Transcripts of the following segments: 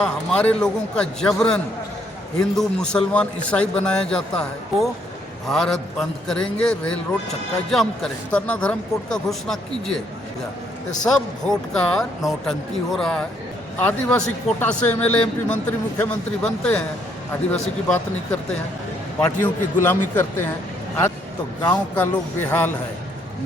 हमारे लोगों का जबरन हिंदू मुसलमान ईसाई बनाया जाता है, वो भारत बंद करेंगे, रेल रोड चक्का जाम करेंगे। सरना धर्म कोड का घोषणा कीजिए। ये सब वोट का नौटंकी हो रहा है। आदिवासी कोटा से एमएलए एमपी मंत्री मुख्यमंत्री बनते हैं, आदिवासी की बात नहीं करते हैं, पार्टियों की गुलामी करते हैं। आज तो गांव का लोग बेहाल है,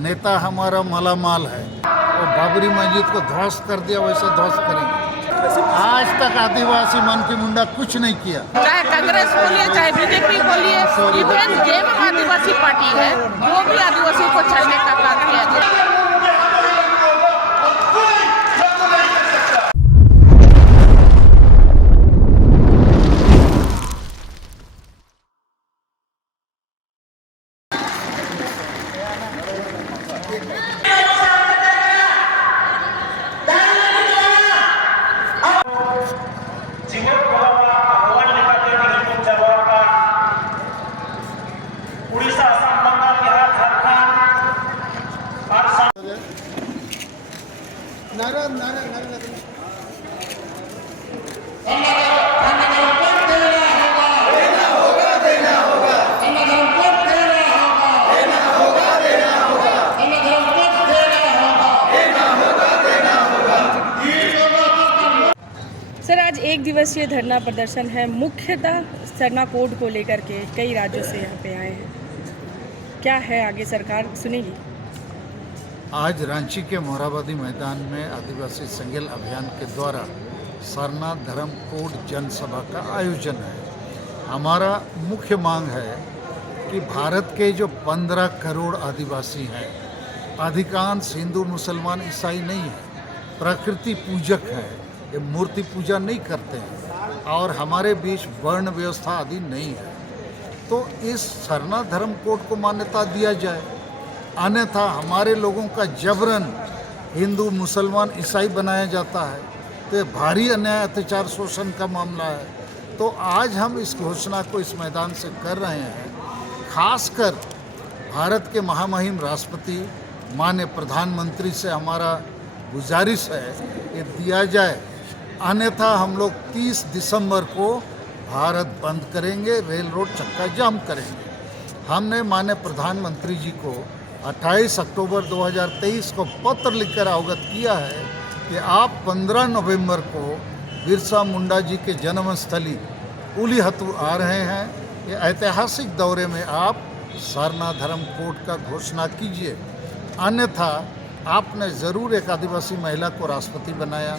नेता हमारा मालामाल है और बाबरी मस्जिद को ध्वस्त कर दिया, वैसे ध्वस्त करेंगे। आज तक आदिवासी मन की मुंडा कुछ नहीं किया, चाहे कांग्रेस बोलिए चाहे बीजेपी बोलिए, इवन जेम आदिवासी पार्टी है वो भी आदिवासी को छलने का काम किया है। सर, आज एक दिवसीय धरना प्रदर्शन है, मुख्यतः सरना कोड को लेकर के कई राज्यों से यहाँ पे आए हैं। क्या है आगे सरकार सुनेगी? आज रांची के मोरहाबादी मैदान में आदिवासी संगेल अभियान के द्वारा सरना धर्म कोड जनसभा का आयोजन है। हमारा मुख्य मांग है कि भारत के जो 15 करोड़ आदिवासी हैं, अधिकांश हिंदू मुसलमान ईसाई नहीं है, प्रकृति पूजक है, ये मूर्ति पूजा नहीं करते हैं और हमारे बीच वर्ण व्यवस्था आदि नहीं है। तो इस सरना धर्म कोड को मान्यता दिया जाए, अन्यथा हमारे लोगों का जबरन हिंदू मुसलमान ईसाई बनाया जाता है, तो ये भारी अन्याय अत्याचार शोषण का मामला है। तो आज हम इस घोषणा को इस मैदान से कर रहे हैं। खासकर भारत के महामहिम राष्ट्रपति माननीय प्रधानमंत्री से हमारा गुजारिश है ये दिया जाए, अन्यथा हम लोग 30 दिसंबर को भारत बंद करेंगे, रेल रोड चक्का जाम करेंगे। हमने माननीय प्रधानमंत्री जी को 28 अक्टूबर 2023 को पत्र लिखकर अवगत किया है कि आप 15 नवंबर को बिरसा मुंडा जी के जन्मस्थली उलीहतू आ रहे हैं। ये ऐतिहासिक दौरे में आप सरना धर्म कोड का घोषणा कीजिए, अन्यथा आपने ज़रूर एक आदिवासी महिला को राष्ट्रपति बनाया,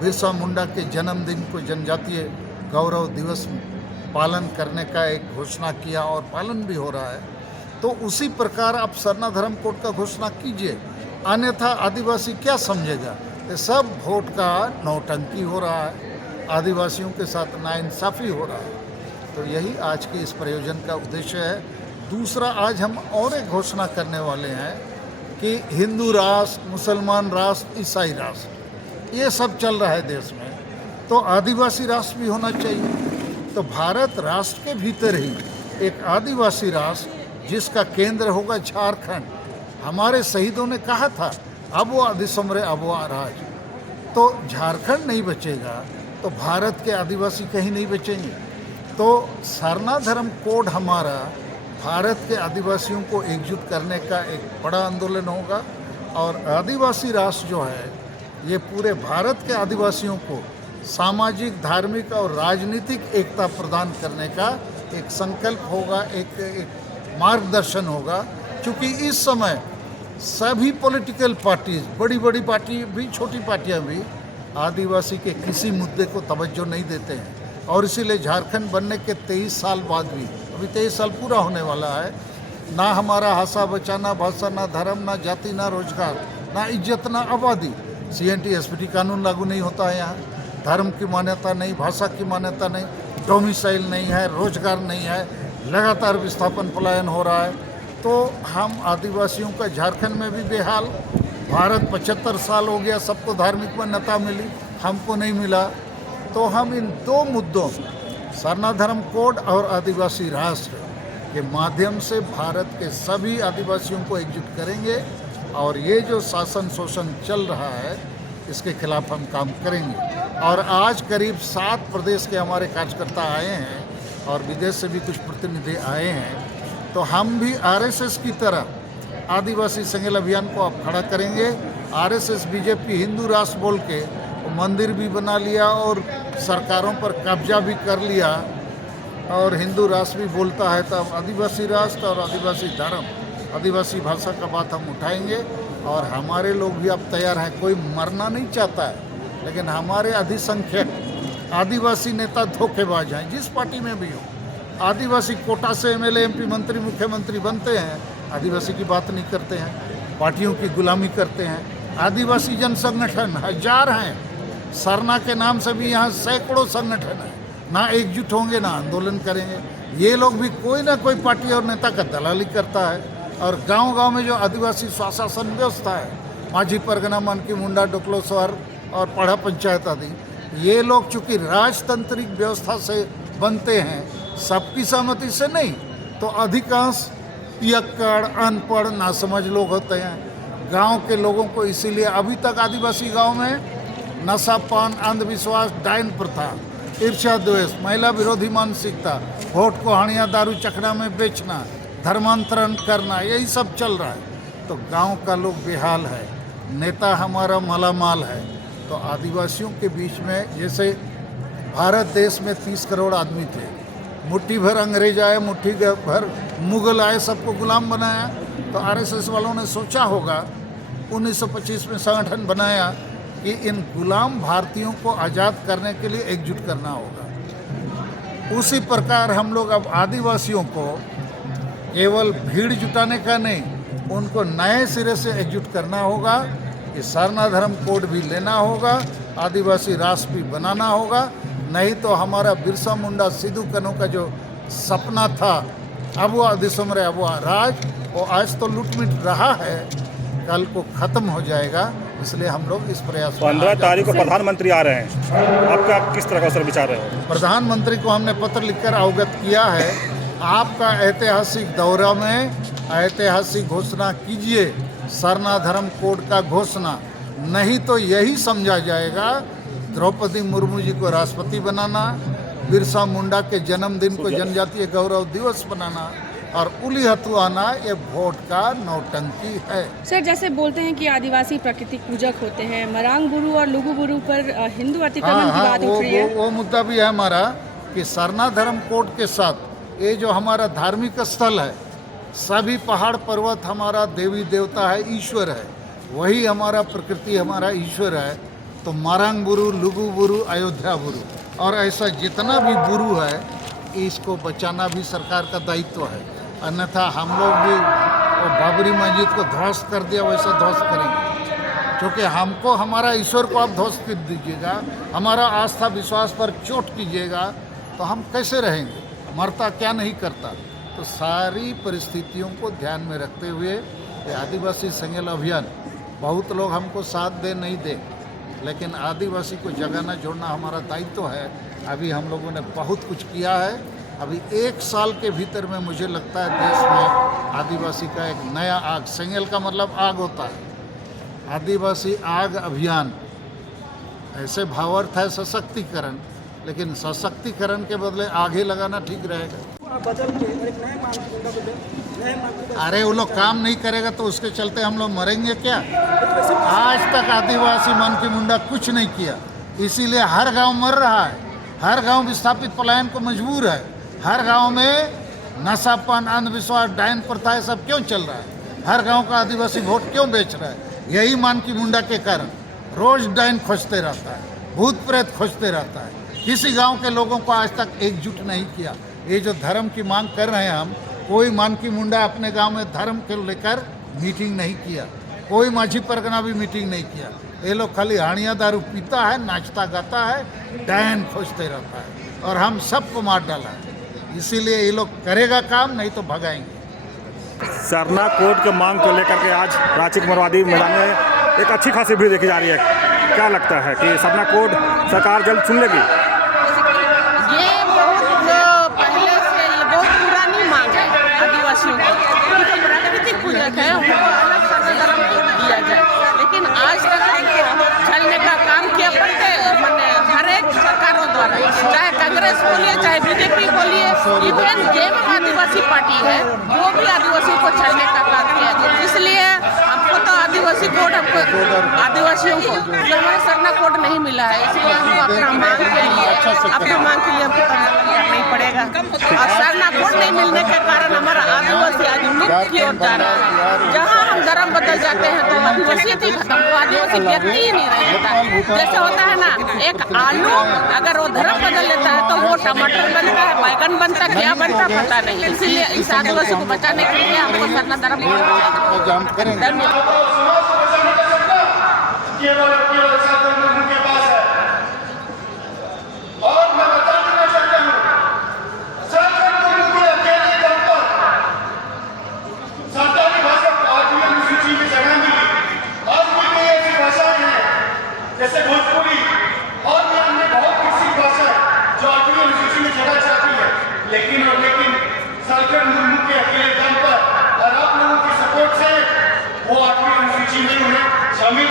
बिरसा मुंडा के जन्मदिन को जनजातीय गौरव दिवस पालन करने का एक घोषणा किया और पालन भी हो रहा है। तो उसी प्रकार आप सरना धर्म कोड का घोषणा कीजिए, अन्यथा आदिवासी क्या समझेगा? ये सब वोट का नौटंकी हो रहा है, आदिवासियों के साथ नाइंसाफ़ी हो रहा है। तो यही आज के इस प्रयोजन का उद्देश्य है। दूसरा, आज हम और एक घोषणा करने वाले हैं कि हिंदू राष्ट्र, मुसलमान राष्ट्र, ईसाई राष्ट्र ये सब चल रहा है देश में, तो आदिवासी राष्ट्र भी होना चाहिए। तो भारत राष्ट्र के भीतर ही एक आदिवासी राष्ट्र जिसका केंद्र होगा झारखंड। हमारे शहीदों ने कहा था अब वो आदिसमरे अब वो राज, तो झारखंड नहीं बचेगा तो भारत के आदिवासी कहीं नहीं बचेंगे। तो सरना धर्म कोड हमारा भारत के आदिवासियों को एकजुट करने का एक बड़ा आंदोलन होगा और आदिवासी राष्ट्र जो है ये पूरे भारत के आदिवासियों को सामाजिक, धार्मिक और राजनीतिक एकता प्रदान करने का एक संकल्प होगा, एक मार्गदर्शन होगा। क्योंकि इस समय सभी पॉलिटिकल पार्टीज, बड़ी बड़ी पार्टी भी, छोटी पार्टियां भी आदिवासी के किसी मुद्दे को तवज्जो नहीं देते हैं और इसीलिए झारखंड बनने के 23 साल बाद भी, अभी 23 साल पूरा होने वाला है, ना हमारा हासा बचाना, भाषा, ना धर्म, ना जाति, ना रोजगार, ना इज्जत, ना आबादी। CNT SPT कानून लागू नहीं होता है यहाँ, धर्म की मान्यता नहीं, भाषा की मान्यता नहीं, डोमिसाइल नहीं है, रोजगार नहीं है, लगातार विस्थापन पलायन हो रहा है। तो हम आदिवासियों का झारखंड में भी बेहाल। भारत 75 साल हो गया, सबको धार्मिक मान्यता मिली, हमको नहीं मिला। तो हम इन दो मुद्दों, सरना धर्म कोड और आदिवासी राष्ट्र के माध्यम से भारत के सभी आदिवासियों को एकजुट करेंगे और ये जो शासन शोषण चल रहा है इसके खिलाफ हम काम करेंगे। और आज करीब 7 प्रदेश के हमारे कार्यकर्ता आए हैं और विदेश से भी कुछ प्रतिनिधि आए हैं। तो हम भी आरएसएस की तरह आदिवासी संगेल अभियान को अब खड़ा करेंगे। आरएसएस बीजेपी हिंदू राष्ट्र बोल के मंदिर भी बना लिया और सरकारों पर कब्जा भी कर लिया और हिंदू राष्ट्र भी बोलता है। तो अब आदिवासी राष्ट्र और आदिवासी धर्म, आदिवासी भाषा का बात हम उठाएंगे और हमारे लोग भी अब तैयार हैं। कोई मरना नहीं चाहता है, लेकिन हमारे अधिसंख्यक आदिवासी नेता धोखेबाज हैं, जिस पार्टी में भी हो। आदिवासी कोटा से एमएलए, एमपी, मंत्री, मुख्यमंत्री बनते हैं, आदिवासी की बात नहीं करते हैं, पार्टियों की गुलामी करते हैं। आदिवासी जन संगठन हजार हैं, सरना के नाम से भी यहाँ सैकड़ों संगठन हैं। ना एकजुट होंगे ना आंदोलन करेंगे। ये लोग भी कोई ना कोई पार्टी और नेता का दलाली करता है। और गांव-गांव में जो आदिवासी स्वशासन व्यवस्था है, माझी परगना, मानकी मुंडा, डोकलोसवार और पढ़ा पंचायत आदि, ये लोग चूँकि राजतंत्रिक व्यवस्था से बनते हैं, सबकी सहमति से नहीं, तो अधिकांश पियक्कड़, अनपढ़, नासमझ लोग होते हैं। गांव के लोगों को इसीलिए अभी तक आदिवासी गांव में नशा, पान, अंधविश्वास, डायन प्रथा, ईर्ष्या, द्वेष, महिला विरोधी मानसिकता, वोट को हानिया, दारू चखना में बेचना, धर्मांतरण करना, यही सब चल रहा है। तो गांव का लोग बेहाल है, नेता हमारा मालामाल है। तो आदिवासियों के बीच में, जैसे भारत देश में 30 करोड़ आदमी थे, मुट्ठी भर अंग्रेज आए, मुट्ठी भर मुगल आए, सबको गुलाम बनाया। तो आरएसएस वालों ने सोचा होगा, 1925 में संगठन बनाया कि इन गुलाम भारतीयों को आज़ाद करने के लिए एकजुट करना होगा। उसी प्रकार हम लोग अब आदिवासियों को केवल भीड़ जुटाने का नहीं, उनको नए सिरे से एकजुट करना होगा कि सरना धर्म कोड भी लेना होगा, आदिवासी राष्ट्र भी बनाना होगा। नहीं तो हमारा बिरसा मुंडा, सिद्धू कान्हू का जो सपना था, अब वो दिसंबर, अब वो राज, वो आज तो लूट-मिट रहा है, कल को ख़त्म हो जाएगा। इसलिए हम लोग इस प्रयास 15 तारीख को प्रधानमंत्री आ रहे हैं, आपका किस तरह का असर विचार है? प्रधानमंत्री को हमने पत्र लिखकर अवगत किया है। आपका ऐतिहासिक दौरा में ऐतिहासिक घोषणा कीजिए, सरना धर्म कोड का घोषणा, नहीं तो यही समझा जाएगा द्रौपदी मुर्मू जी को राष्ट्रपति बनाना, बिरसा मुंडा के जन्मदिन को जनजातीय गौरव दिवस बनाना और उली हथुआना, ये वोट का नौटंकी है। सर, जैसे बोलते हैं कि आदिवासी प्राकृतिक पूजक होते हैं, मरांग गुरु और लुगु गुरु पर हिंदू अतिक्रमण की बात उठ रही है। वो मुद्दा भी है हमारा कि सरना धर्म कोड के साथ ये जो हमारा धार्मिक स्थल है, सभी पहाड़ पर्वत हमारा देवी देवता है, ईश्वर है, वही हमारा प्रकृति, हमारा ईश्वर है। तो मारांग बुरु, लुगु बुरु, अयोध्या बुरु और ऐसा जितना भी बुरु है, इसको बचाना भी सरकार का दायित्व है। अन्यथा हम लोग भी वो बाबरी मस्जिद को ध्वस्त कर दिया, वैसा ध्वस्त करेंगे। क्योंकि हमको, हमारा ईश्वर को आप ध्वस्त कर दीजिएगा, हमारा आस्था विश्वास पर चोट कीजिएगा, तो हम कैसे रहेंगे? मरता क्या नहीं करता। तो सारी परिस्थितियों को ध्यान में रखते हुए ये आदिवासी संगेल अभियान, बहुत लोग हमको साथ दे नहीं दे, लेकिन आदिवासी को जगाना जोड़ना हमारा दायित्व है। अभी हम लोगों ने बहुत कुछ किया है। अभी 1 साल के भीतर में मुझे लगता है देश में आदिवासी का एक नया आग, संगेल का मतलब आग होता है, आदिवासी आग अभियान, ऐसे भावार्थ है सशक्तिकरण, लेकिन सशक्तिकरण के बदले आगे लगाना ठीक रहेगा। अरे वो लोग काम नहीं करेगा तो उसके चलते हम लोग मरेंगे क्या? आज तक आदिवासी मानकी मुंडा कुछ नहीं किया, इसीलिए हर गांव मर रहा है, हर गांव विस्थापित पलायन को मजबूर है, हर गांव में नशापान, अंधविश्वास, डायन प्रथा सब क्यों चल रहा है? हर गांव का आदिवासी वोट क्यों बेच रहा है? यही मानकी मुंडा के कारण। रोज डायन खोजते रहता है, भूत प्रेत खोजते रहता है, किसी गांव के लोगों को आज तक एकजुट नहीं किया। ये जो धर्म की मांग कर रहे हैं हम, कोई मानकी मुंडा अपने गांव में धर्म को लेकर मीटिंग नहीं किया, कोई माझी परगना भी मीटिंग नहीं किया। ये लोग खाली हानिया दारू पीता है, नाचता गाता है, डायन खोजते रहता है और हम सबको मार डाला है। इसीलिए ये लोग करेगा काम, नहीं तो भगाएंगे। सरना कोड के मांग को लेकर के आज रांची के मोरवादी मैदान में एक अच्छी खासी भीड़ देखी जा रही है। क्या लगता है कि सरना कोड सरकार जल्द चुन लेगी? ये बहुत पहले से, ये बहुत पुरानी मांग है आदिवासियों की, क्योंकि प्राकृतिक पूजक है, उनको अलग सरना धर्म कोड दिया जाए। लेकिन आज तक छलने का काम किया, मैंने है, चाहे कांग्रेस बोलिए चाहे बीजेपी बोलिए, इवन जेम आदिवासी पार्टी है वो भी आदिवासी को छाड़ने का काम किया। इसलिए हमको तो आदिवासी कोड, हमको आदिवासियों को जो हमारा सरना कोड नहीं मिला है, इसलिए हमको अपना मांग के लिए हमको करना नहीं पड़ेगा। और सरना कोड नहीं मिलने के कारण हमारा आदिवासी आज मुक्त की ओर जा रहा है। जहाँ हम धर्म बदल जाते हैं तो आदिवासी ही खत्म, वो आदिवासी व्यक्ति ही नहीं रहता। जैसे होता है ना, एक आलू अगर वो धर्म बदल लेता है तो वो टमाटर बनता है, बैगन बनता है, क्या बनता है पता नहीं। इसीलिए इस आदिवासी को बचाने के लिए हमको सरना धर्म जैसे भोजपुरी और भी अन्य बहुत विकसित भाषा है जो आठवीं अनुसूची में जगह चाहती है, लेकिन सरकार मुर्मू के अकेले दम पर और आप लोगों के सपोर्ट से वो आठवीं अनुसूची में उन्हें शामिल